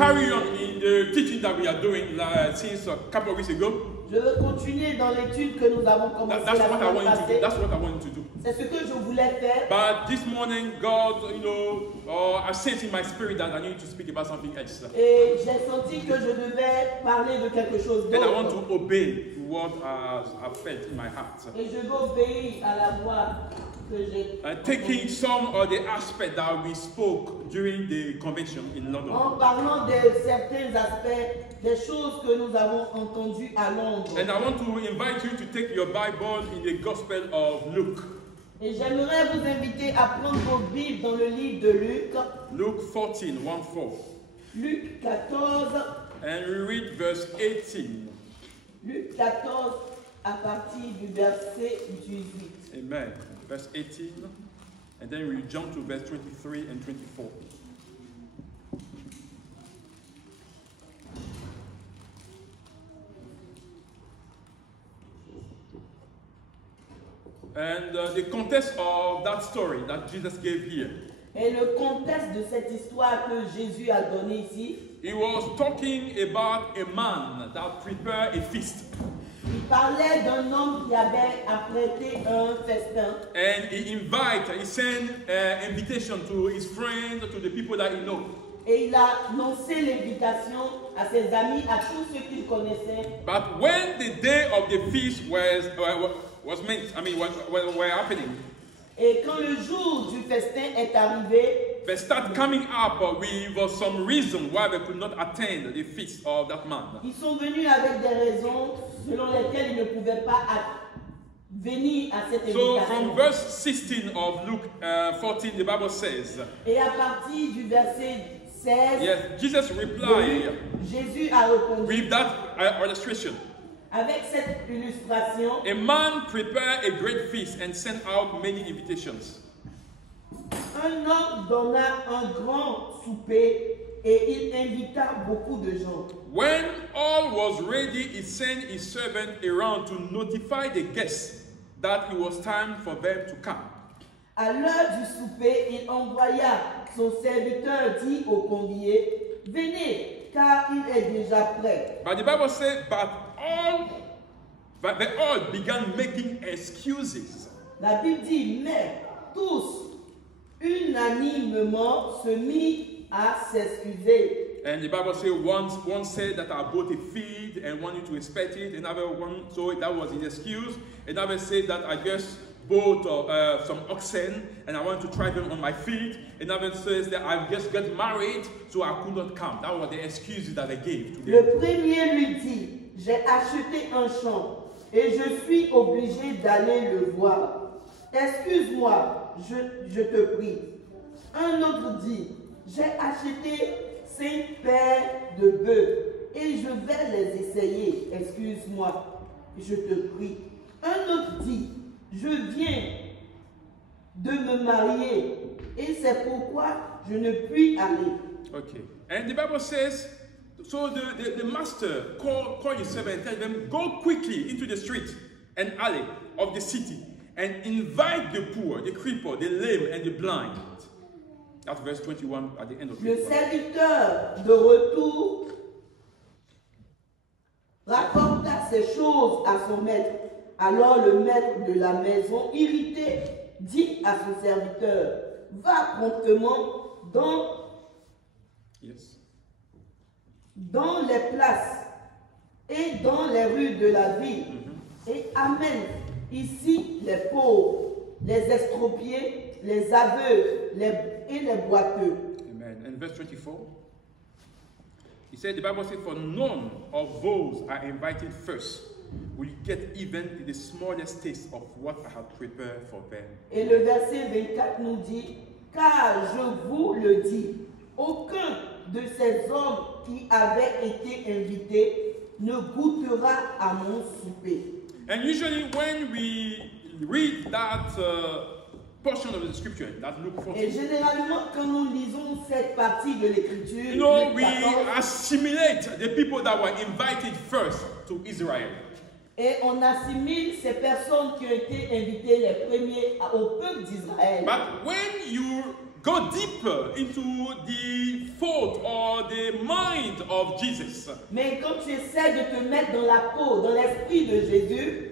carry on in the teaching that we are doing since a couple of weeks ago. Je veux continuer dans l'étude que nous avons commencée la semaine passée. That's what I want to do. C'est ce que je voulais faire. But this morning, God, I sensed in my spirit that I need to speak about something else. Et j'ai senti que je devais parler de quelque chose And I want d'autre. to obey what I felt in my heart. Et je veux obéir à la voix que j'ai. Taking some of the aspects that we spoke during the convention in London. En parlant de certains aspects, des choses que nous avons entendues à Londres. And I want to invite you to take your Bible in the Gospel of Luke. Et j'aimerais vous inviter à prendre vos Bibles dans le livre de Luc. Luke 14, 1-4. Luc 14. And we read verse 18. Luc 14 à partir du verset 18. Amen. Verse 18. And then we jump to verse 23 and 24. And the context of that story that Jesus gave here. Et le contexte de cette histoire que Jésus a donné ici, He was talking about a man that prepared a feast. il parlait d'un homme qui avait apprêté un festin. And he sent invitation to his friends, to the people that he knows. Et il a lancé l'invitation à ses amis, à tous ceux qu'il connaissait. But when the day of the feast were happening, Et quand le jour du festin est arrivé, they start coming up with some reason why they could not attend the feast of that man. ils sont venus avec des raisons selon lesquelles ils ne pouvaient pas venir à cette So invitation. from verse 16 of Luke 14, the Bible says, Et à partir du verset 16, yes, Jesus replied Jésus a répondu with that illustration. avec cette illustration. A man prepared a great feast and sent out many invitations. Un homme donna un grand souper et il invita beaucoup de gens. When all was ready, he sent his servant around to notify the guests that it was time for them to come. À l'heure du souper, il envoya son serviteur dit aux conviés, venez, car il est déjà prêt. But the Bible said, but they all began making excuses. La Bible dit, mais tous, unanimement, se mit à s'excuser. And the Bible says one said that I bought a feed and wanted to expect it. Another one, so that was his excuse. Another said that I just bought some oxen and I want to try them on my feet. Another says that I just got married, so I could not come. That was the excuses that they gave to them. Le premier lui dit, j'ai acheté un champ et je suis obligé d'aller le voir. Excuse-moi, je te prie. Un autre dit, j'ai acheté 5 paires de bœufs et je vais les essayer. Excuse-moi, je te prie. Un autre dit, je viens de me marier et c'est pourquoi je ne puis aller. Okay. And the Bible says, so the master called his servant and tell them, go quickly into the street and alley of the city and invite the poor, the crippled, the lame, and the blind. That's verse 21 at the end of Le it. serviteur de retour rapporta ces choses à son maître. Alors le maître de la maison, irrité, dit à son serviteur, va promptement dans les places et dans les rues de la ville et amène ici les pauvres, les estropiés, les aveugles et les boiteux. Amen. And verse 24, he said, the Bible said, for none of those are invited first will get even the smallest taste of what I have prepared for them. Et le verset 24 nous dit, car je vous le dis, aucun de ces hommes qui avaient été invités ne goûtera à mon souper. And usually when we read that portion of the scripture, that Luke 14, Et généralement, quand nous lisons cette partie de l'écriture, we assimilate the people that were invited first to Israel. Et on assimile ces personnes qui ont été invitées les premiers au peuple d'Israël. But when you go deeper into the thought or the mind of Jesus, Mais quand tu essaies de te mettre dans la peau, dans l'esprit de Jésus,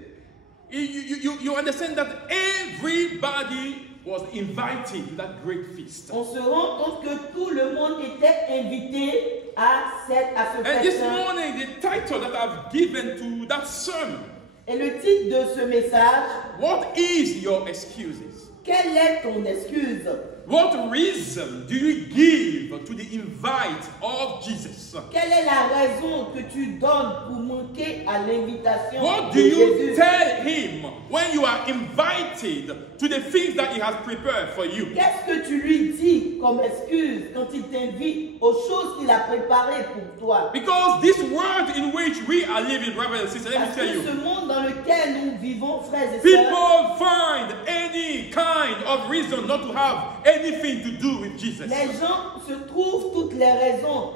you understand that everybody was invited to that great feast. on se rend compte que tout le monde était invité à ce And this festin. morning, the title that I've given to that sermon, Et le titre de ce message, what is your excuses? quelle est ton excuse? What reason do you give to the invite of Jesus? Quelle est la raison que tu donnes pour manquer à l'invitation What de do you Jésus? tell him when you are invited to the things that he has prepared for you? Qu'est-ce que tu lui dis comme excuse quand il t'invite aux choses qu'il a préparées pour toi? Because this world in which we are living, brothers and sisters, let me Parce tell que ce you, monde dans lequel nous vivons, frères et sœurs, people find any kind of reason not to have anything to do with Jesus. les gens se trouvent toutes les raisons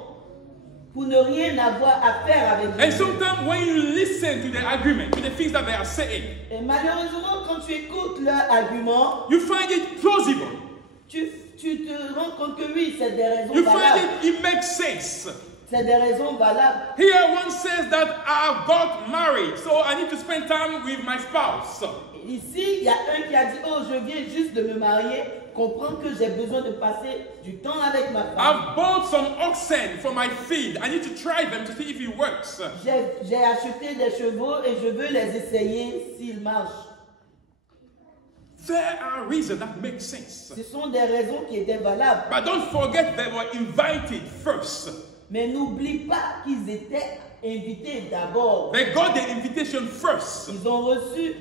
pour ne rien avoir à faire avec And Jésus. sometimes when you listen to the argument, to the things that they are saying, Et malheureusement, quand tu écoutes leurs arguments, you find it plausible. tu te rends compte que oui, c'est des raisons You find valables. it makes sense. C'est des raisons valables. Here one says that I got married, so I need to spend time with my spouse. Ici, il y a un qui a dit, oh, je viens juste de me marier, comprends que j'ai besoin de passer du temps avec ma femme. I've bought some oxen for my field. I need to try them to see if it works. J'ai acheté des chevaux et je veux les essayer s'ils marchent. There are reasons that make sense. Ce sont des raisons qui étaient valables. But don't forget they were invited first. Mais n'oublie pas qu'ils étaient invités d'abord. They got the invitation first. Ils ont reçu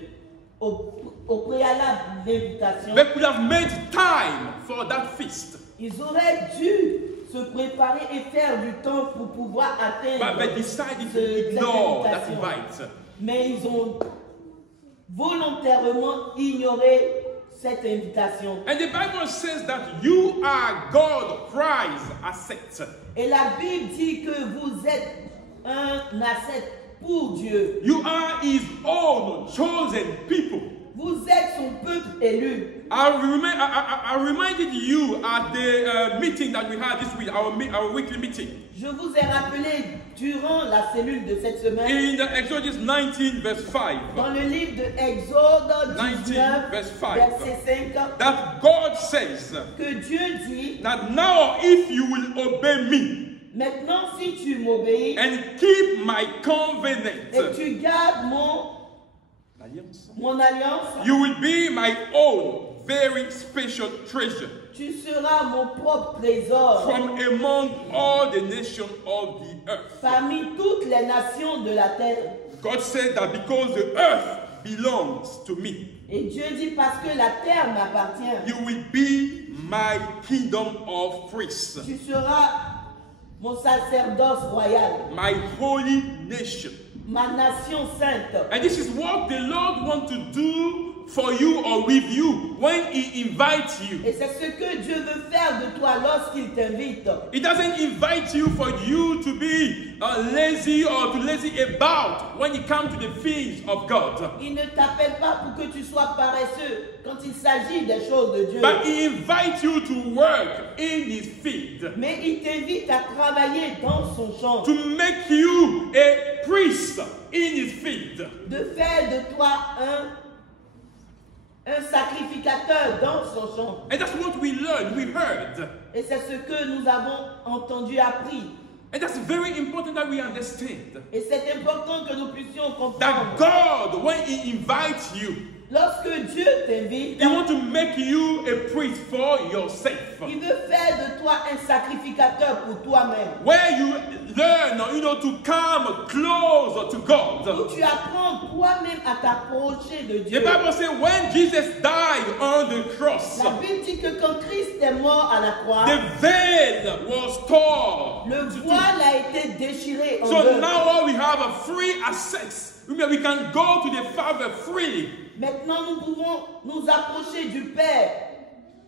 au préalable l'invitation. They could have made time for that feast. Ils auraient dû se préparer et faire du temps pour pouvoir atteindre But they decided to cette ignore that invitation. invite. Mais ils ont volontairement ignoré cette invitation. And the Bible says that you are God prized asset. Et la Bible dit que vous êtes un asset pour Dieu. You are his own chosen people. Vous êtes son peuple élu. I reminded you at the meeting that we had this week, our weekly meeting. Je vous ai rappelé durant la cellule de cette semaine, In the Exodus 19 verse 5, dans le livre de Exode 19, verse 5, verset 5, that God says que Dieu dit, that now if you will obey me maintenant si tu m'obéis and keep my et covenant, tu gardes mon alliance, you will be my own very special treasure tu seras mon propre trésor from among all the nations of the earth. parmi toutes les nations de la terre. God said that because the earth belongs to me, Et Dieu dit, parce que la terre m'appartient, you will be my kingdom of priests, tu seras mon sacerdoce royal, my holy nation. ma nation sainte. And this is what the Lord wants to do for you or with you when He invites you. Et c'est ce que Dieu veut faire de toi lorsqu'il t'invite. He doesn't invite you for you to be lazy or to lazy about when you come to the things of God. Il ne t'appelle pas pour que tu sois paresseux quand il s'agit des choses de Dieu. But He invites you to work in His field, Mais il t'invite à travailler dans son champ, to make you a priest in His field. de faire de toi un sacrificateur dans son champ. And that's what we learned, we heard. Et c'est ce que nous avons entendu, appris. And that's very important that we understand. Et c'est important que nous puissions That comprendre. God, when He invites you, Lorsque Dieu t'invite, He wants to make you a priest for yourself. il veut faire de toi un sacrificateur pour toi-même. Where you learn, to come closer to God. Où tu apprends toi-même à t'approcher de The Dieu. Bible says when Jesus died on the cross, La Bible dit que quand Christ est mort à la croix, the veil was torn. le voile a été déchiré en So deux. now we have a free access. We can go to the Father freely. Maintenant, nous pouvons nous approcher du Père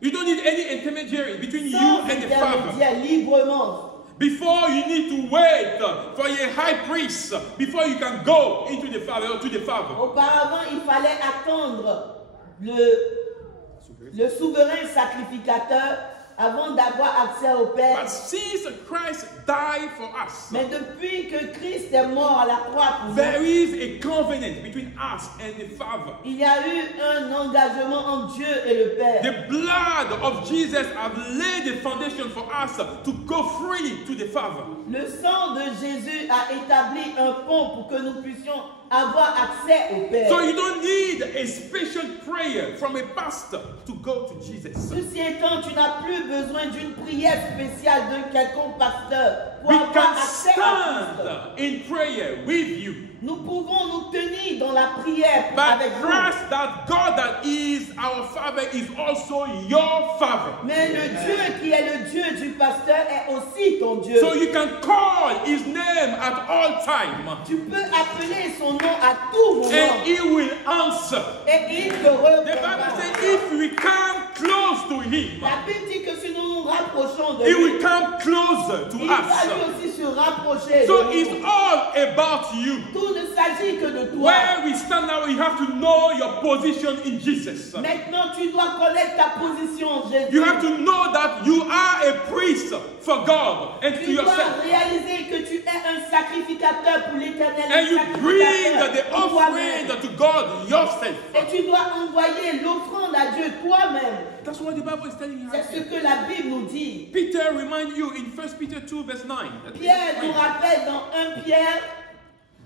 You don't need any intermediary between you sans and the Father. intermédiaire, librement. Before you need to wait for a high priest before you can go into the Father or to the Father. Auparavant, il fallait attendre le souverain sacrificateur avant d'avoir accès au Père. But since Christ died for us, Mais depuis que Christ est mort à la croix pour nous, there is a covenant between us and the Father. il y a eu un engagement entre Dieu et le Père. The blood of Jesus has laid the foundation for us to go freely to the Father. Le sang de Jésus a établi un pont pour que nous puissions avoir accès au Père. So you don't need a special prayer from a pastor to go to Jesus. Ceci étant, tu n'as plus besoin d'une prière spéciale d'un quelconque pasteur pour We avoir can accès à Christ. stand in prayer with you. Nous pouvons nous tenir dans la prière But avec vous. Christ, that God that is our Father, is also your Father. Mais le Dieu qui est le Dieu du pasteur est aussi ton Dieu. So you can call His name at all time, Tu peux appeler son nom à tout moment and He will answer. et il te The Bible répondra. says if we come close to Him, La Bible dit que si nous nous rapprochons de He lui, will come closer to il va us. lui aussi se rapprocher So de it's nous. all about you. Tout ne s'agit que de toi. Where we stand now, you have to know your position in Jesus. Maintenant, tu dois connaître ta position en Jésus. You have to know that you are a priest for God and to Tu dois yourself. réaliser que tu es un sacrificateur pour l'Éternel. And you un bring sacrificateur the pour toi-même. offering to God yourself. Et tu dois envoyer l'offrande à Dieu toi-même. That's what the Bible is telling you. C'est ce que la Bible nous dit. Peter reminds you in 1 Peter 2 verse 9. Pierre nous rappelle dans 1 Pierre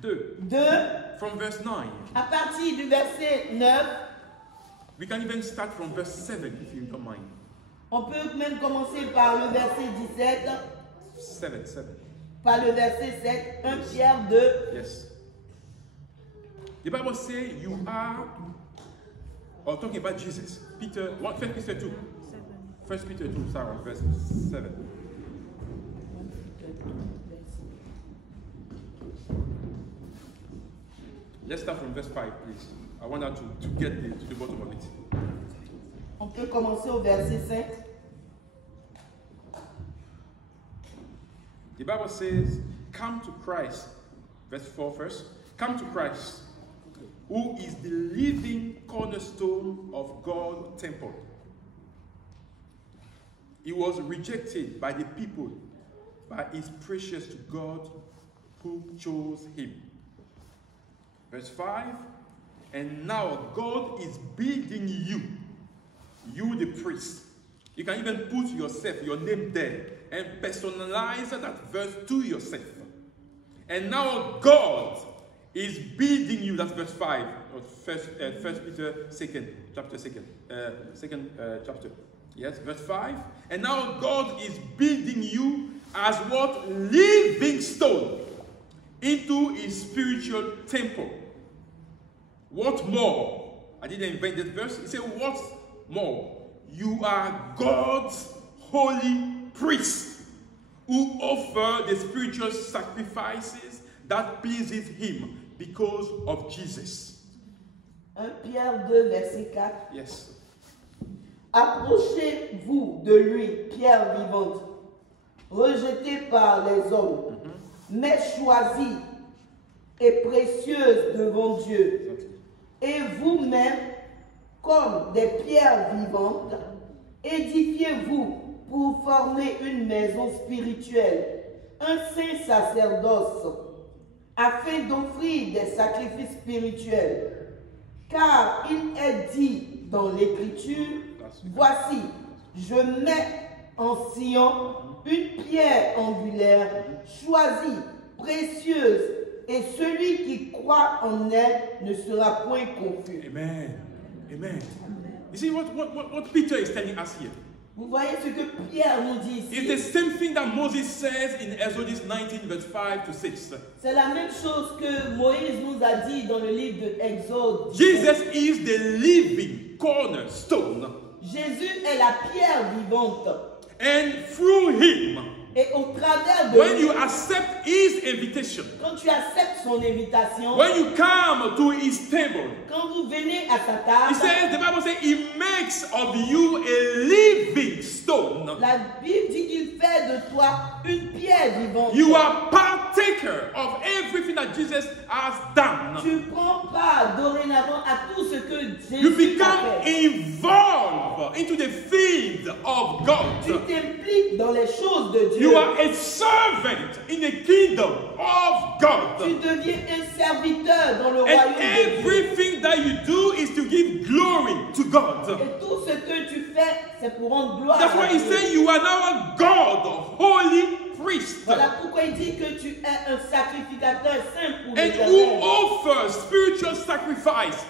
2 2, from verse 9. à partir du verset 9, We can even start from verse 7 if you don't mind. on peut même commencer par le verset 17, 7. par le verset 7, 1 Pierre 2. Yes. The Bible says you are, or talking about Jesus. Peter, 1 Peter 2. 1 Peter 2, sorry, verse 7. Let's start from verse 5, please. I want us to get to the bottom of it. On peut commencer au verset 5. The Bible says, come to Christ, verse 4 first. Come to Christ, who is the living cornerstone of God's temple. He was rejected by the people, but is precious to God who chose him. Verse 5, and now God is building you the priest. You can even put yourself, your name there, and personalize that verse to yourself. And now God is building you, that's verse 5, or First Peter 2nd chapter. Yes, verse 5. And now God is building you as what? Living stone into his spiritual temple. What more? I didn't invent this verse. He said, what more? You are God's holy priest who offer the spiritual sacrifices that pleases him because of Jesus. 1 Pierre 2, verset 4. Yes. Approchez-vous de lui, pierre vivante, rejetée par les hommes, mais choisie et précieuse devant Dieu. Et vous-même, comme des pierres vivantes, édifiez-vous pour former une maison spirituelle, un saint sacerdoce, afin d'offrir des sacrifices spirituels. Car il est dit dans l'Écriture, voici, je mets en Sion une pierre angulaire, choisie, précieuse, et celui qui croit en elle ne sera point confus. Amen. Amen. You see what Peter is telling us here? Vous voyez ce que Pierre nous dit It's ici. the same thing that Moses says in Exodus 19 verse 5 to 6. C'est la même chose que Moïse nous a dit dans le livre de Exode. Jesus is the living cornerstone. Jésus est la pierre vivante. And through him, Et au travers de when lui, you accept his invitation, quand tu acceptes son invitation, when you come to his table, quand vous venez à sa he table, says, the Bible says, he makes of you a living stone. la Bible dit qu'il fait de toi une pierre vivante. You are part partaker of everything that Jesus has done. Tu prends part dorénavant à tout ce que You Jésus a become fait. involved into the field of Tu God. t'impliques dans les choses de Dieu. You are a servant in the kingdom of Tu God. deviens un serviteur dans le And royaume de Dieu. everything that you do is to give glory to God. Et tout ce que tu fais, c'est pour rendre gloire That's à why he Dieu. said you are now a God of holy priest. Voilà pourquoi il dit que tu es un sacrificateur saint pour And who l'Éternel. offers spiritual sacrifice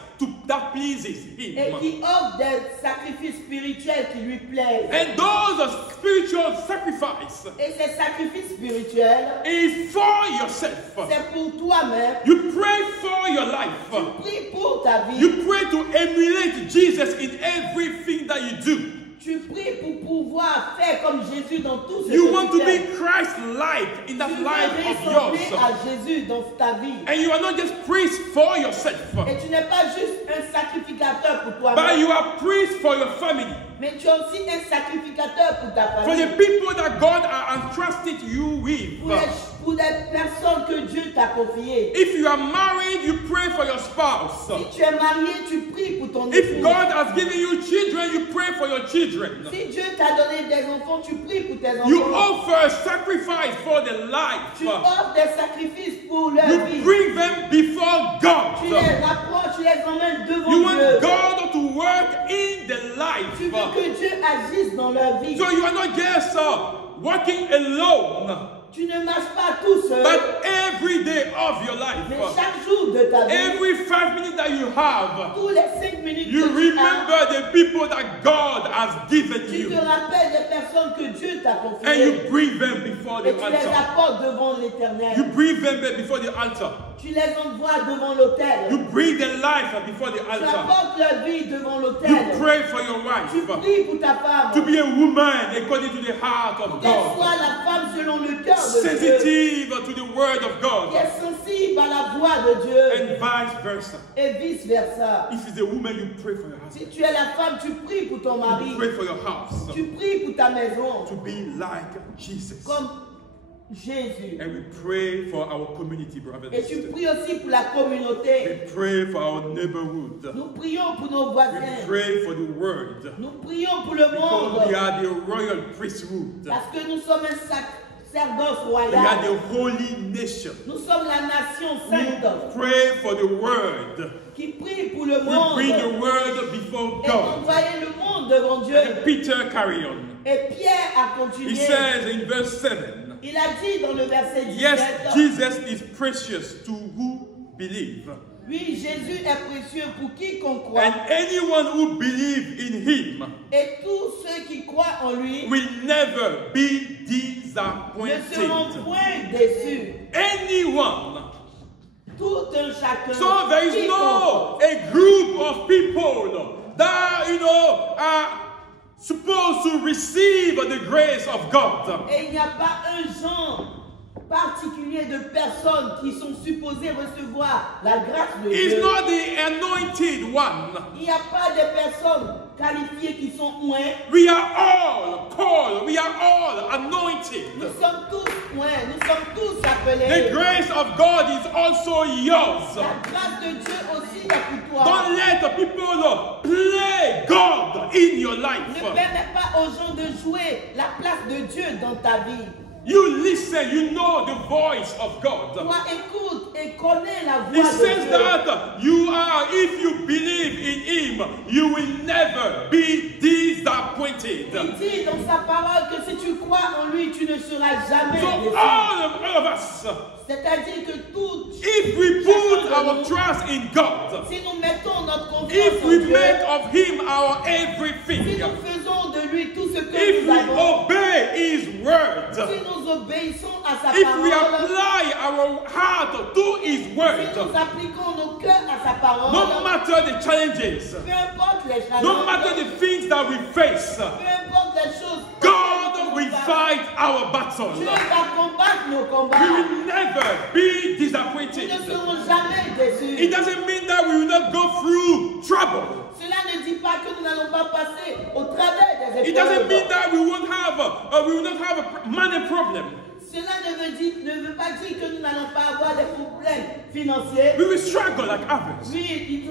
that pleases Et him. qui offre des sacrifices spirituels qui lui plaisent. And those spiritual sacrifice Et ces sacrifices spirituels, is for yourself. c'est pour toi-même. You pray for your life. Tu pries pour ta vie. You pray to emulate Jesus in everything that you do. Tu pries pour pouvoir faire comme Jésus dans tout ce You que want tu to be fais. Christ-like in Tu that veux life of ressembler yours. à Jésus dans ta vie. And you are not just priest for yourself, Et tu n'es pas juste un sacrificateur pour but toi-même, you are priest for your family, mais tu es aussi un sacrificateur pour ta for the famille. people that God has entrusted you with. Pour des personnes que Dieu t'a confiées. If you are married, you pray for your spouse. Si tu es marié, tu pries pour ton If époux. God has given you children, you pray for your children. Si Dieu t'a donné des enfants, tu pries pour tes You enfants. offer sacrifice for their life. Tu offres des sacrifices pour leur You vie. bring them before Tu God. les approches, tu les emmènes devant You Dieu. want God to work in their Tu veux life. que Dieu agisse dans leur vie. So you are not just working alone, Tu ne marches pas tout seul, but every day of your mais life, chaque jour de ta vie, every 5 minutes that you have, tous les 5 minutes you que tu as, remember the people that God has given tu you, te rappelles des personnes que Dieu t'a and confiées. you bring them before Et the tu les altar. apportes devant You l'Éternel. bring them before the altar. Tu les envoies devant l'autel. You bring their life before the Tu altar. apportes leur vie devant You l'autel. pray for your Tu wife pries pour ta femme. to be a woman according to the heart of Qu'elle God, soit la femme selon le cœur de Dieu. sensitive to the word of Qui God, est sensible à la voix de Dieu. and vice versa. Et vice versa. If it's a woman, you pray for your Si husband. tu es la femme, tu pries pour ton mari. You pray for your house Tu pries pour ta maison. to be like Jesus. Comme Jésus. And we pray for our community, brothers Et and tu sisters. pries aussi pour la communauté. We pray for our neighborhood. Nous prions pour nos We voisins. pray for the word. Nous prions pour le Because we monde. are the royal priesthood. Parce que nous sommes un sacerdoce We are royal. the holy nation. Nous sommes la nation We sainte pray for the word. qui prie pour le We bring the monde. word before Et God. envoyer le monde devant Dieu. And Peter carry on. Et Pierre a He continué. says in verse 7, Il a dit dans le verset 17, yes, Jesus is precious to who believe. oui, Jésus est précieux pour quiconque croit. And anyone who believes in him Et tous ceux qui croient en lui will never be ne seront disappointed. point déçus. Anyone. Tout un chacun. So there is quiconque. no a group of people that are supposed to receive the grace of God. Et il n'y a pas un genre particulier de personnes qui sont supposées recevoir la grâce de It's Dieu. not the anointed one. Il n'y a pas de personnes qualifiées qui sont oints. We are all called. We are all anointed. Nous sommes tous oints. Nous sommes tous The appelés. grace of God is also yours. La grâce de Dieu aussi est pour toi. Don't let people play God in your Ne life. permets pas aux gens de jouer la place de Dieu dans ta vie. You listen, you know the voice of God. Toi, écoute et connais la He voix de says Dieu. that you are, if you believe in Him, you will never be disappointed. Il dit dans sa parole que si tu crois en lui, tu ne seras jamais So déçu. all of us, C'est-à-dire que tout, if we put our trust in God, si nous mettons notre confiance if en we Dieu, make of Him our si everything, nous faisons de lui tout ce que if nous we avons, obey His word, si nous obéissons à sa if we parole, apply our heart to His si word, nous appliquons nos cœurs à sa parole, no matter the challenges, peu importe les no matter challenges, the things that we face, peu importe les choses, God will fight our battle. Dieu va combattre nos We combats. will never be Nous disappointed. ne serons jamais déçus. It doesn't mean that we will not go through trouble. Cela ne dit pas que nous n'allons pas passer au travers des It doesn't mean épreuves. that we will not have a money problem. Cela ne veut pas dire que nous n'allons pas avoir des problèmes financiers. We will struggle like others. Oui,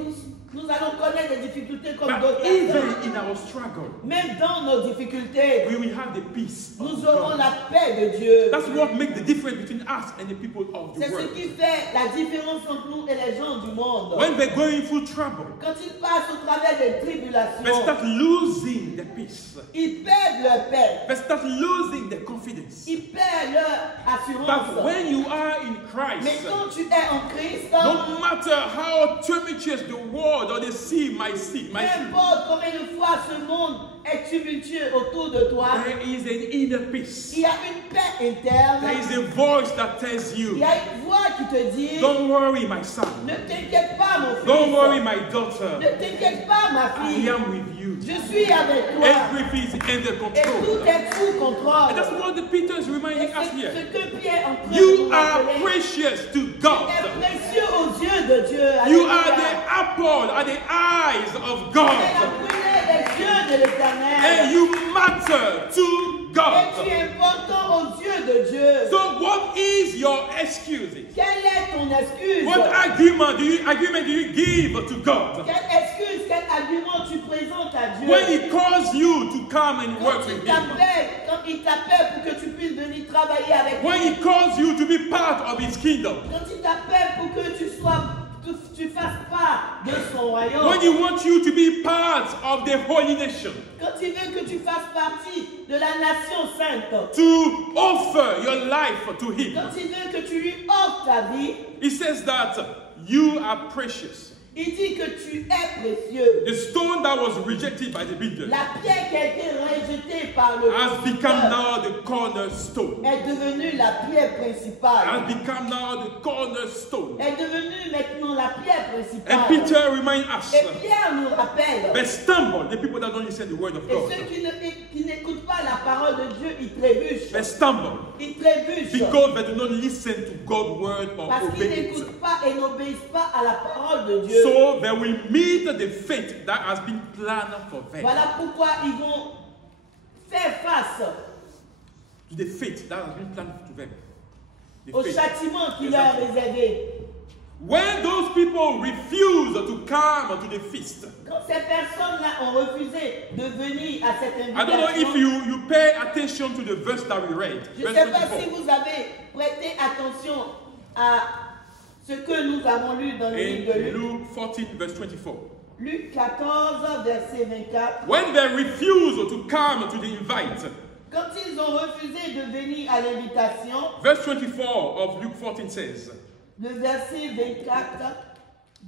nous allons connaître des difficultés comme But d'autres even personnes. in our struggle, Même dans nos difficultés, we will have the peace of nous aurons God. la paix de Dieu. That's what makes the difference between us and the people of the C'est ce world. qui fait la différence entre nous et les gens du monde. When they're going through trouble, Quand ils passent au travers des they tribulations, start losing their peace. ils perdent leur paix. They start losing their confidence. Ils perdent leur But assurance. when you are in Mais Christ, quand tu es en Christ, no matter how tumultuous the world or the sea might seem, peu importe combien de fois ce monde est tumultueux autour de toi, there is an inner peace. il y a une paix interne. There is a voice that tells Il you, y a une voix qui te dit, don't worry, my son. ne t'inquiète pas mon Don't worry, fils, my daughter. ne t'inquiète pas ma I fille, am with you. je suis avec toi Everything is under et control. tout est sous contrôle. And that's what the Peter is Et reminding us c'est here. ce que Pierre est en train de You nous are rappeler. precious to Tu God. es précieux aux yeux de Dieu. You Alléluia. are the apple at the eyes of Tu es God. la prunelle des yeux de And l'Éternel. you matter to Et tu God. es important aux yeux de Dieu. So what is your excuse? Quelle est ton excuse? What argument do you give to God? Quelle excuse, quel argument tu présentes à Dieu? When He calls you to come and Quand work il with Him. t'appelle pour que tu puisses venir travailler avec When lui. He calls you to be part of His kingdom. Quand il t'appelle pour que tu fasses part de son royaume. When He wants you to be part of the holy nation. Quand il veut que tu fasses partie de la nation sainte. To offer your life to Him. Quand il veut que tu lui offres ta vie. He says that you are precious. Il dit que tu es précieux. The stone that was rejected by the builder La pierre qui a été rejetée par le has become constructeur now the cornerstone. est devenue la pierre principale. Has become now the cornerstone. Est devenue maintenant la pierre principale. And Peter reminds us, Et Pierre nous rappelle. they stumble, the people that don't listen to the word of Et God. ceux qui n'écoutent pas la parole de Dieu, ils trébuchent. They stumble Ils trébuchent. because they do not listen to God's word or Parce qu'ils obey it. n'écoutent pas et n'obéissent pas à la parole de Dieu. So they will meet the fate that has been planned for them. Voilà pourquoi ils vont faire face To the fate that has been planned to them. The au fate. châtiment qui leur est réservé. When those people refuse to come to the feast, Quand ces personnes-là ont refusé de venir à cette I don't know if invitation, you pay attention to the verse that we read. je ne Verse sais pas 24. si vous avez prêté attention à ce que nous avons lu dans le livre de In Luc. Luke 14, verse 24. Luc 14, verset 24. When they refuse to come to the invite, Quand ils ont refusé de venir à l'invitation, verse 24 of Luke 14 says, le verset 24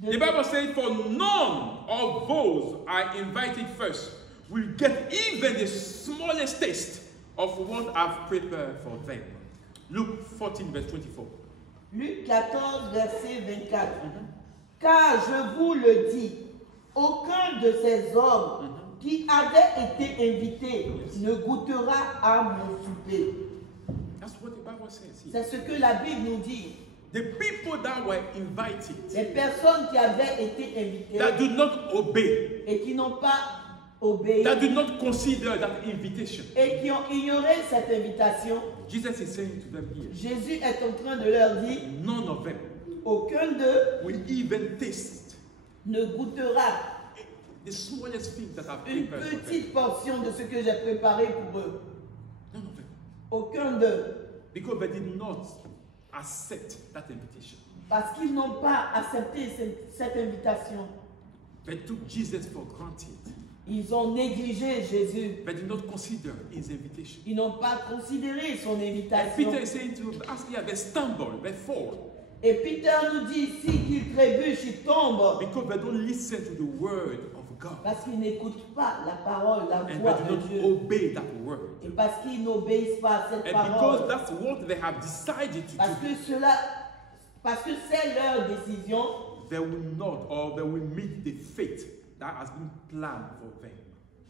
de the Bible says, for none of those are invited first will get even the smallest taste of what I've prepared for them. Luke 14, verse 24. Luc 14, verset 24. Car je vous le dis, aucun de ces hommes qui avaient été invités ne goûtera à mon souper. That's what the Bible says here. C'est ce que la Bible nous dit. The people that were invited, Les personnes qui avaient été invitées that do not obey, et qui n'ont pas obéi that do not consider that invitation. et qui ont ignoré cette invitation, Jesus is saying to them here, Jésus est en train de leur dire, none of them aucun d'eux will even taste ne goûtera the smallest thing that I've une prepared for them. petite portion de ce que j'ai préparé pour eux. None of them. Aucun d'eux. Because they did not accept that invitation. Parce qu'ils n'ont pas accepté cette invitation. They took Jesus for granted. Ils ont négligé Jésus. They did not consider his invitation. Ils n'ont pas considéré son And invitation. Peter is saying to us here, they stumble, they fall, Et Peter nous dit ici qu'ils trébuchent, ils tombent. because they don't listen to the word of God. Parce qu'ils n'écoutent pas la parole, la And voix they de do Dieu. not obey that word. Et parce qu'ils n'obéissent pas à cette And parole. because that's what they have decided to Parce do, que parce que c'est leur décision, they will not, or they will meet the fate that has been planned for them.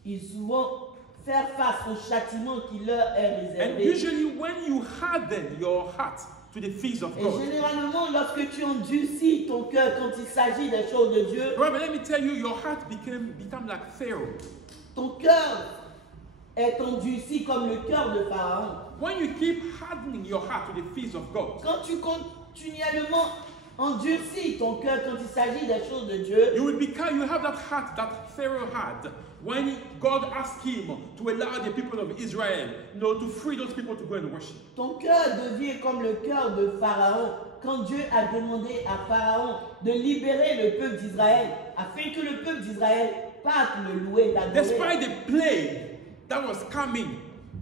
ils vont faire face au châtiment qui leur est And réservé. usually when you harden your heart to the things of Et God, généralement, lorsque tu endurcis ton cœur quand il s'agit des choses de Dieu, brother, let me tell you, your heart become like Pharaoh. ton cœur est endurci comme le cœur de Pharaon. when you keep hardening your heart to the things of God, quand tu continuellement endurcis ton cœur quand il s'agit des choses de Dieu, you have that heart that Pharaoh had when God asked him to allow the people of Israel, to free those people to go and worship. ton cœur devient comme le cœur de Pharaon quand Dieu a demandé à Pharaon de libérer le peuple d'Israël afin que le peuple d'Israël parte le louer, l'adorer. Despite the plague that was coming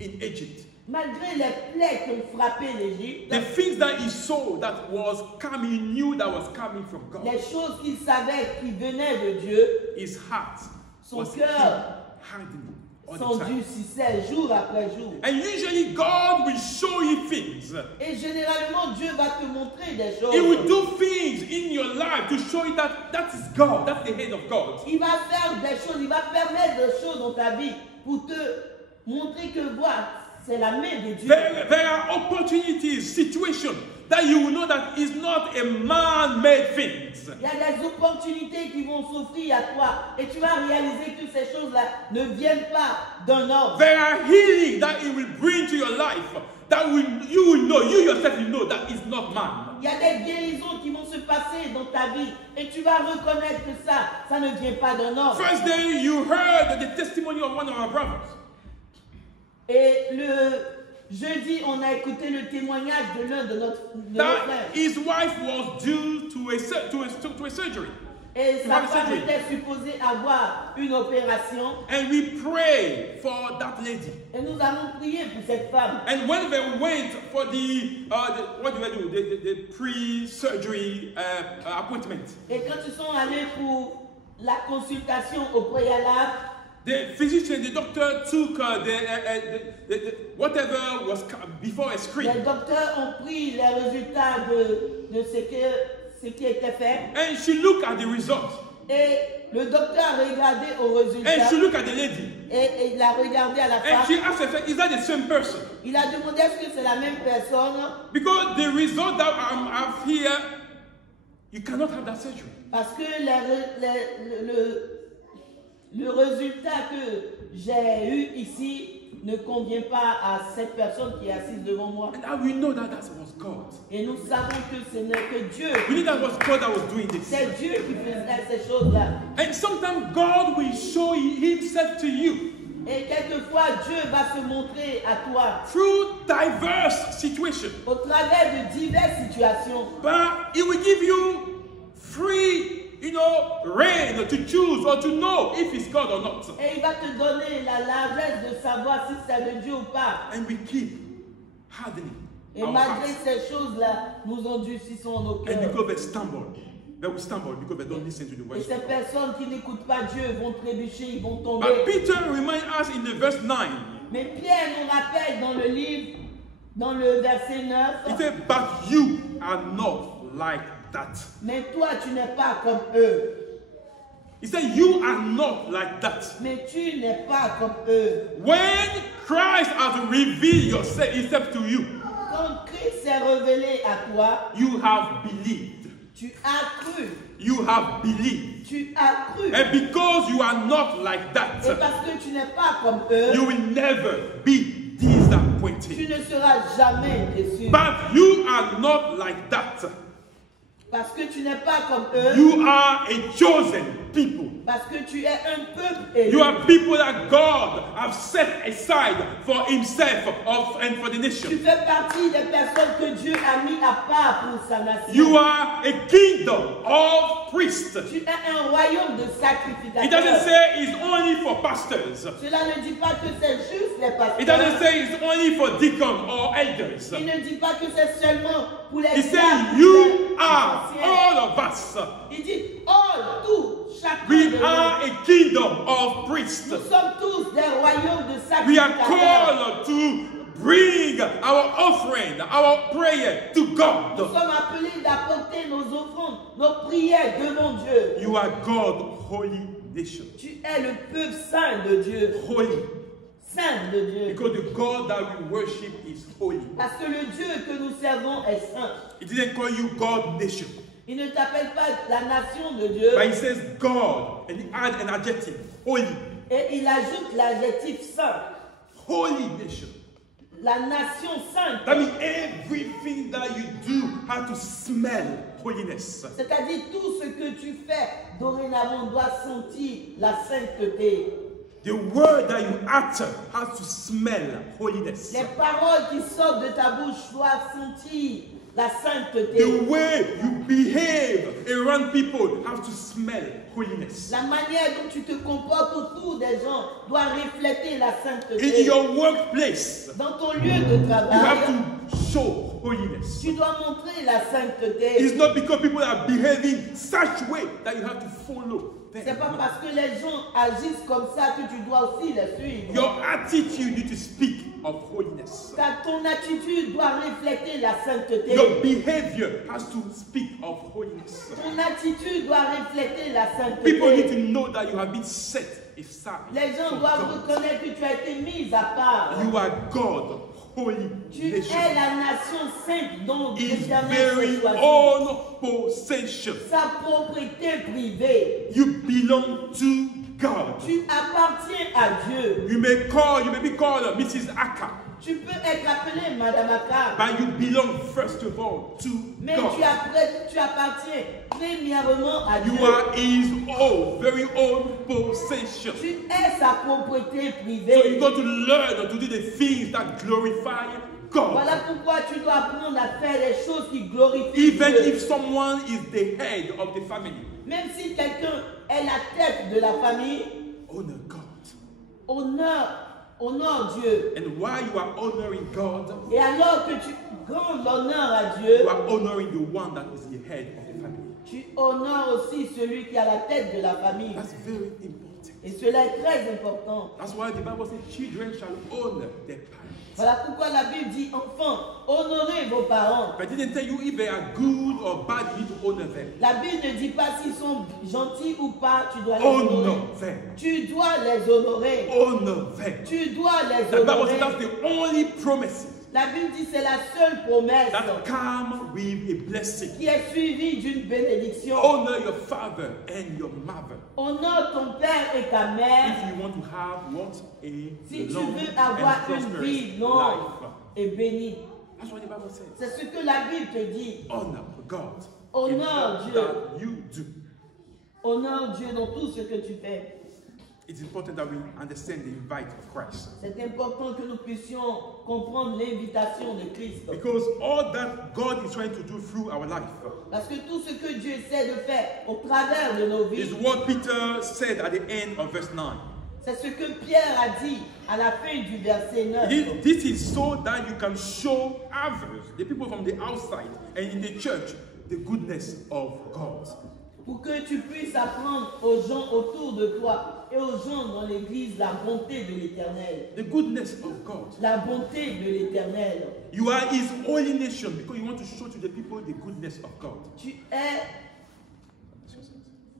in Egypt, Malgré les plaies qui ont frappé l'Égypte, the things that he saw that was coming, he knew that was coming from God. les choses qu'il savait qui venaient de Dieu, His heart son was cœur hardening all the time. s'endurcissait jour après jour. And usually God will show you things. Et généralement, Dieu va te montrer des choses. He will do things in your life to show you that that is God, that's the hand of God. Il va faire des choses, il va permettre des choses dans ta vie pour te montrer que voilà, c'est la main de Dieu. There are opportunities, situations that you will know that is not a man-made things. Il y a des opportunités qui vont s'offrir à toi et tu vas réaliser que ces choses-là ne viennent pas d'un homme. There are healing that it will bring to your life that you will know, you yourself will know that is not man. Il y a des guérisons qui vont se passer dans ta vie et tu vas reconnaître que ça ne vient pas d'un homme. First day you heard the testimony of one of our brothers. Et le jeudi, on a écouté le témoignage de l'un de nos That frères. his wife was due to a surgery. Et sa femme était supposée avoir une opération. And we pray for that lady. Et nous avons prié pour cette femme. And when they went for the pre-surgery appointment, Et quand ils sont allés pour la consultation au préalable, the physician, the doctor took whatever was before a screen. les docteurs ont pris les résultats de ce qui était fait. And she looked at the results. Et le docteur a regardé aux résultats. And she looked at the lady. Et il a regardé à la And femme. she asked herself, is that the same person? Il a demandé est-ce que c'est la même personne. Because the result that I have here, you cannot have that surgery. Parce que le résultat que j'ai eu ici ne convient pas à cette personne qui est assise devant moi. And now we know that that was God. Et nous savons que ce n'est que Dieu. We knew that was God that was doing this. C'est Dieu qui faisait ces choses-là. And sometimes God will show himself to you Et quelquefois, Dieu va se montrer à toi through diverse situations. au travers de diverses situations. But he will give you free, reign to choose or to know if it's God or not. Et il va te donner la largesse de savoir si c'est de Dieu ou pas. And we keep hardening Et our malgré hearts. ces choses-là, nous endurcissons nos And cœurs. because they will stumble because they don't listen to the Et voice ces of God. personnes qui n'écoutent pas Dieu vont trébucher, ils vont tomber. But Peter reminds us in the verse 9. Mais Pierre nous rappelle dans le livre, dans le verset 9, He said, but you are not like that. mais toi tu n'es pas comme eux. He said, you are not like that. Mais tu n'es pas comme eux. When Christ has revealed himself to you, Quand Christ s'est révélé à toi, you have believed. tu as cru. You have believed. Tu as cru. And because you are not like Et that, parce que tu n'es pas comme eux, you will never be disappointed. tu ne seras jamais déçu. But you are not like that. Parce que tu n'es pas comme eux. You are a chosen people. Parce que tu es un peuple élu. You are people that God has set aside for himself and for the Tu nation. fais partie des personnes que Dieu a mis à part pour sa nation. You are a kingdom of priests. Tu es un royaume de It sacrificateurs. doesn't say it's only for pastors. Cela ne dit pas que c'est juste les It doesn't pasteurs. say it's only for deacons or elders. Il ne dit pas que c'est seulement pour les He says diacres, you les are, anciens. all of us. Il dit all, tout, chacun We de nous. are a kingdom of priests. Nous sommes tous des royaumes de We are sacrificateurs. called to bring our offering, our prayer to Nous God. sommes appelés d'apporter nos offrandes, nos prières devant Dieu. You are God's holy nation. Tu es le peuple saint de Dieu. Holy. Saint de Dieu. Because the God that we worship is holy. Parce que le Dieu que nous servons est saint. He didn't call you God nation. Il ne t'appelle pas la nation de Dieu. But he says God and he adds an adjective. Holy. Et il ajoute l'adjectif saint. Holy nation. la nation sainte. That means everything that you do has to smell holiness. C'est-à-dire tout ce que tu fais dorénavant doit sentir la sainteté. The word that you utter has to smell holiness. Les paroles qui sortent de ta bouche doivent sentir la sainteté. The way you behave around people has to smell holiness. La manière dont tu te comportes autour des gens doit refléter la In sainteté. your workplace, Dans ton lieu de you have travail, to show holiness. tu dois montrer la sainteté. It's not because people are behaving such way that you have to follow them. C'est pas parce que les gens agissent comme ça que tu dois aussi les suivre. Your attitude needs to speak of holiness. Car ton attitude doit refléter la sainteté. Your behavior has to speak of holiness. Ton attitude doit refléter la People need sainteté. to know that you have been set aside. Les gens for doivent God. reconnaître que tu as été mis à part. You are God, holy Tu nation. es la nation sainte dont His l'Éternel very s'est choisi. own possession. Sa propriété privée. You belong to God. Tu appartiens à Dieu. You may be called Mrs. Aka, Tu peux être appelé Madame Aka, but you belong first of all to mais God. tu appartiens premièrement à You Dieu. are His own, very own possession. Tu es sa propriété So privée. you got to learn to do the things that glorify God. Voilà pourquoi tu dois apprendre à faire les choses qui glorifient Even Dieu. if someone is the head of the family, Même si quelqu'un est la tête de la famille, honor God. honore Dieu. And while you are honoring God, Et alors que tu rends l'honneur à Dieu, you are honoring the one that is the head of the family. tu honores aussi celui qui est à la tête de la famille. That's very important. Et cela est très important. That's why the Bible says children shall honor their parents. Voilà pourquoi la Bible dit, enfants, honorez vos parents. But it didn't tell you if they are good or bad, you need to honor them. La Bible ne dit pas s'ils sont gentils ou pas, tu dois les honorer. Honor them. Tu dois les honorer. Honor them. Tu dois les The Bible says honorer. that's the only promises La Bible dit c'est la seule promesse that come with a blessing. qui est suivie d'une bénédiction. Honor your father and your mother Honore ton père et ta mère if you want to have what si a tu long veux and avoir une prosperous vie longue life. et bénie. That's what the Bible says. C'est ce que la Bible te dit. Honor God. Honor in all Dieu. that you do. Honore Dieu dans tout ce que tu fais. It's important that we understand the invite of Christ. C'est important que nous puissions comprendre l'invitation de Christ. Because all that God is trying to do through our life Parce que tout ce que Dieu essaie de faire au travers de nos is vies, what Peter said at the end of verse 9. c'est ce que Pierre a dit à la fin du verset 9. This is so that you can show others, the people from the outside and in the church, the goodness of God. Pour que tu puisses apprendre aux gens autour de toi et aux gens dans l'église la bonté de l'Éternel. The goodness of God. La bonté de l'Éternel. You are His holy nation because you want to show to the people the goodness of God. Tu es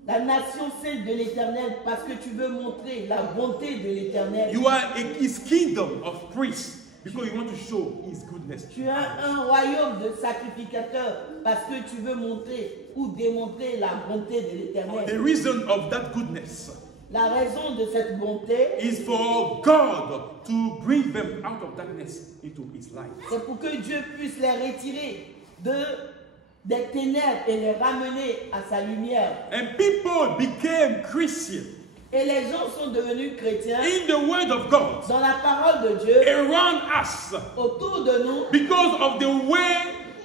la nation sainte de l'Éternel parce que tu veux montrer la bonté de l'Éternel. You are His kingdom of priests because you want to show His goodness. Tu es un royaume de sacrificateurs parce que tu veux montrer ou démontrer la bonté de l'Éternel. The reason of that goodness La raison de cette bonté, is for God to bring them out of darkness into His light. c'est pour que Dieu puisse les retirer des ténèbres et les ramener à sa lumière. And people became Christians Et les gens sont devenus chrétiens in the Word of God dans la parole de Dieu, around us autour de nous, because of the way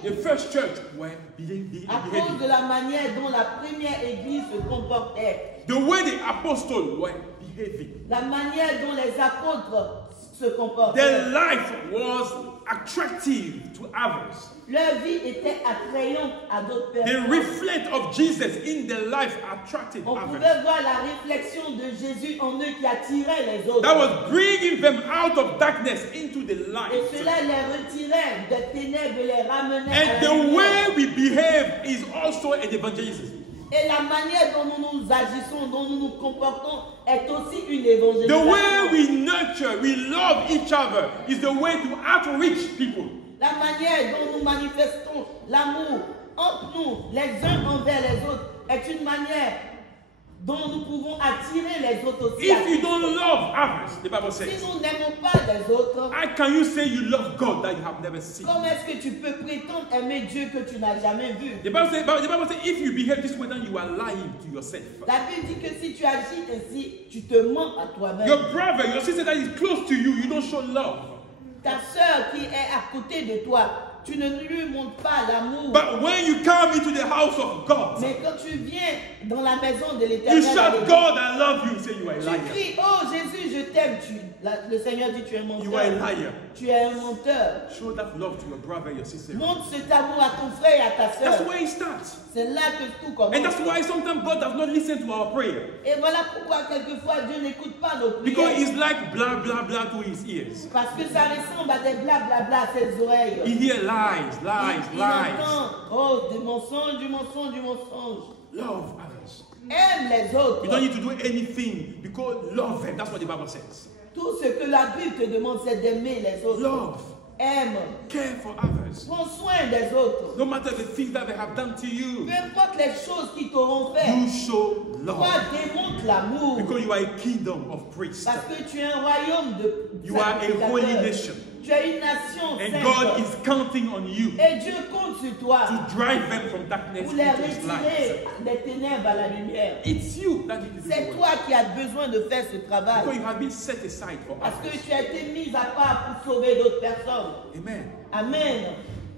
the first church were à cause behaving. de la manière dont la première église se comportait, The way the apostles were behaving. la manière dont les apôtres se comportaient. Their life was attractive to others. Leur vie était attrayante à d'autres The personnes. reflect of Jesus in their life attracted On others. pouvait voir la réflexion de Jésus en eux qui attirait les autres. That was bringing them out of darkness into the light. Et cela les retirait des ténèbres et les ramenait à And la the lumière. way we behave is also an evangelism. Et la manière dont nous agissons, dont nous nous comportons, est aussi une The évangélisation. way we nurture, we love each other is the way to outreach people. La manière dont nous manifestons l'amour entre nous, les uns envers les autres, est une manière dont nous pouvons attirer les autres aussi. If you don't love others, the Bible Si says, nous n'aimons pas les autres, how can you say you love God that you have never seen? comment est-ce que tu peux prétendre aimer Dieu que tu n'as jamais vu? The Bible says, if you behave this way, then you are lying to yourself. La Bible dit que si tu agis ainsi, tu te mens à toi-même. Your brother, your sister that is close to you, you don't show love. Ta sœur qui est à côté de toi, tu ne lui montres pas l'amour. But when you come into the house of God, Mais quand tu viens dans la maison de you l'Éternel, shout, God, I love you. Say you are a tu liar. cries, oh Jésus, je t'aime. Le Seigneur dit, tu es un You are a menteur. liar. Tu es un menteur. Show that love to your brother, your sister. Montre cet amour à ton frère et à ta That's sœur. where it starts. C'est là que tout commence. And that's why sometimes God does not listen to our prayer. Et voilà pourquoi quelquefois Dieu n'écoute pas nos Because prières. it's like blah, blah, blah to his ears. Parce que ça ressemble à des blablabla à ses oreilles. He hears lies, lies, Il lies. entend, oh, du mensonge, du mensonge, du mensonge. Love others. Aime les autres. You don't need to do anything because love them. That's what the Bible says. Tout ce que la Bible te demande, c'est d'aimer les autres. Love. Aime. Care for others. Prends soin des autres. No matter the things that they have done to you, Peu importe les choses qui t'auront fait. you show Toi, love. démontre l'amour. Because you are a kingdom of priests. Parce que tu es un royaume de You are a holy sacrificateurs. nation. Tu es une nation And sainte. God is counting on you Et Dieu compte sur toi to drive them from darkness pour les into His retirer light. des ténèbres à la lumière. It's you that need to do C'est the toi work. qui as besoin de faire ce travail. Because you have been set aside for Parce que others. tu as été mis à part pour sauver d'autres personnes. Amen. Amen.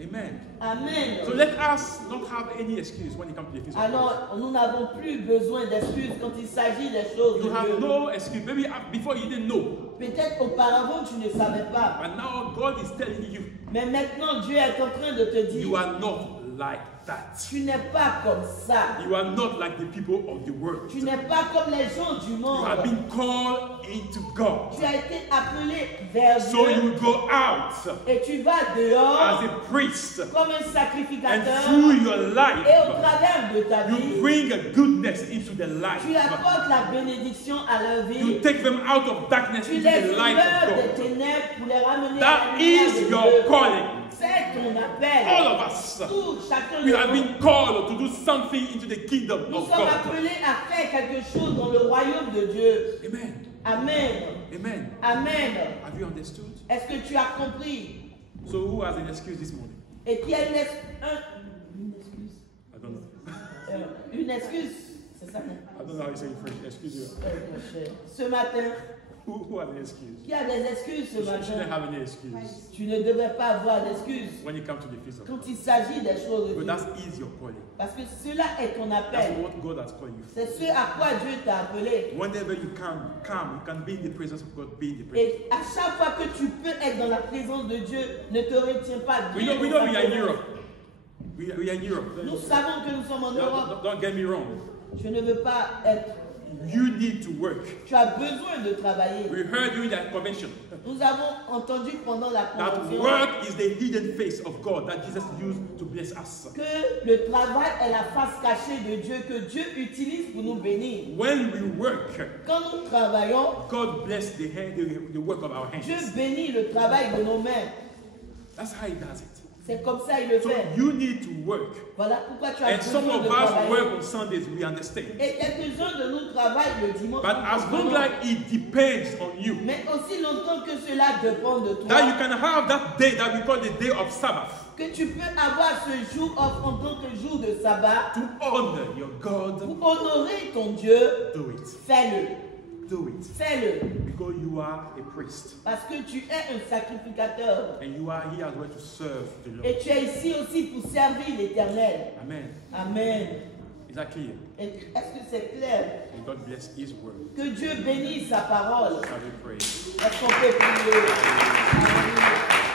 Amen. Amen. So let us not have any excuse when it comes to the things of God. Alors, nous n'avons plus besoin d'excuses quand il s'agit des choses de You have Dieu. no excuse. Maybe before you didn't know. Peut-être auparavant, tu ne savais pas. But now God is telling you, Mais maintenant, Dieu est en train de te dire, you are not like that. tu n'es pas comme ça. You are not like the people of the world. Tu n'es pas comme les gens du You monde. have been called into God. Tu as été appelé vers So you Dieu will go out et tu vas dehors as a priest. comme un And sacrificateur through your et au life, travers de ta you vie, bring a goodness into the tu life. apportes la bénédiction à leur You vie. take them out of darkness Tu into les the light libères of des God. ténèbres pour les ramener à That la lumière is de your Dieu. calling. C'est ton appel. All of us. Tout, chacun We de have nous. been called to do something into the kingdom Nous of sommes God. appelés à faire quelque chose dans le royaume de Dieu. Amen. Amen. Amen. Amen. Have you understood? Est-ce que tu as compris? So who has an excuse this morning? Et qui a une excuse? I don't know. Une excuse, c'est ça. I don't know how you say it in French. Excuse you. Mon cher. Ce matin, Who has an excuse? qui a des excuses ce You shouldn't matin? have any excuse Tu ne devrais pas avoir d'excuses when it comes to the feast of quand God. il s'agit des choses de But Dieu. that is your calling. Parce que cela est ton That's appel. what God has called you for. C'est ce à quoi Dieu t'a appelé. Whenever you come, you can be in the presence of God, be in the presence. Et à chaque fois que tu peux être dans la présence de Dieu, ne te retiens pas. We Dieu know we dans sa are in présence. Europe. We are in Europe. Nous savons que nous sommes en Europe. Don't get me wrong. Je ne veux pas être. You need to work. Tu as besoin de travailler. We heard during that convention Nous avons entendu pendant la that convention work is the hidden face of God that Jesus used to bless us. que le travail est la face cachée de Dieu que Dieu utilise pour nous bénir. When we work, Quand nous travaillons, God bless the work of our Dieu hands. bénit le travail de nos mains. That's how He does it. C'est comme ça il le So fait. you need to work. Voilà pourquoi tu as And some besoin of de us travailler. work on Sundays, we understand. Et quelques-uns de nous travaillent le dimanche. But as long as it depends on you, Mais aussi longtemps que cela dépend de that you toi, can have that day that we call the day of Sabbath que tu peux avoir ce jour off en tant que jour de sabbat to honor your God, pour honorer ton Dieu, do it. fais-le. Do it. Fais-le. Because you are a priest. Parce que tu es un sacrificateur. And you are here as well to serve the Lord. Et tu es ici aussi pour servir l'Éternel. Amen. Amen. Is that clear? Et est-ce que c'est clair? And God bless His word. Que Dieu bénisse sa parole. Shall we pray? Est-ce qu'on peut prier? Alléluia.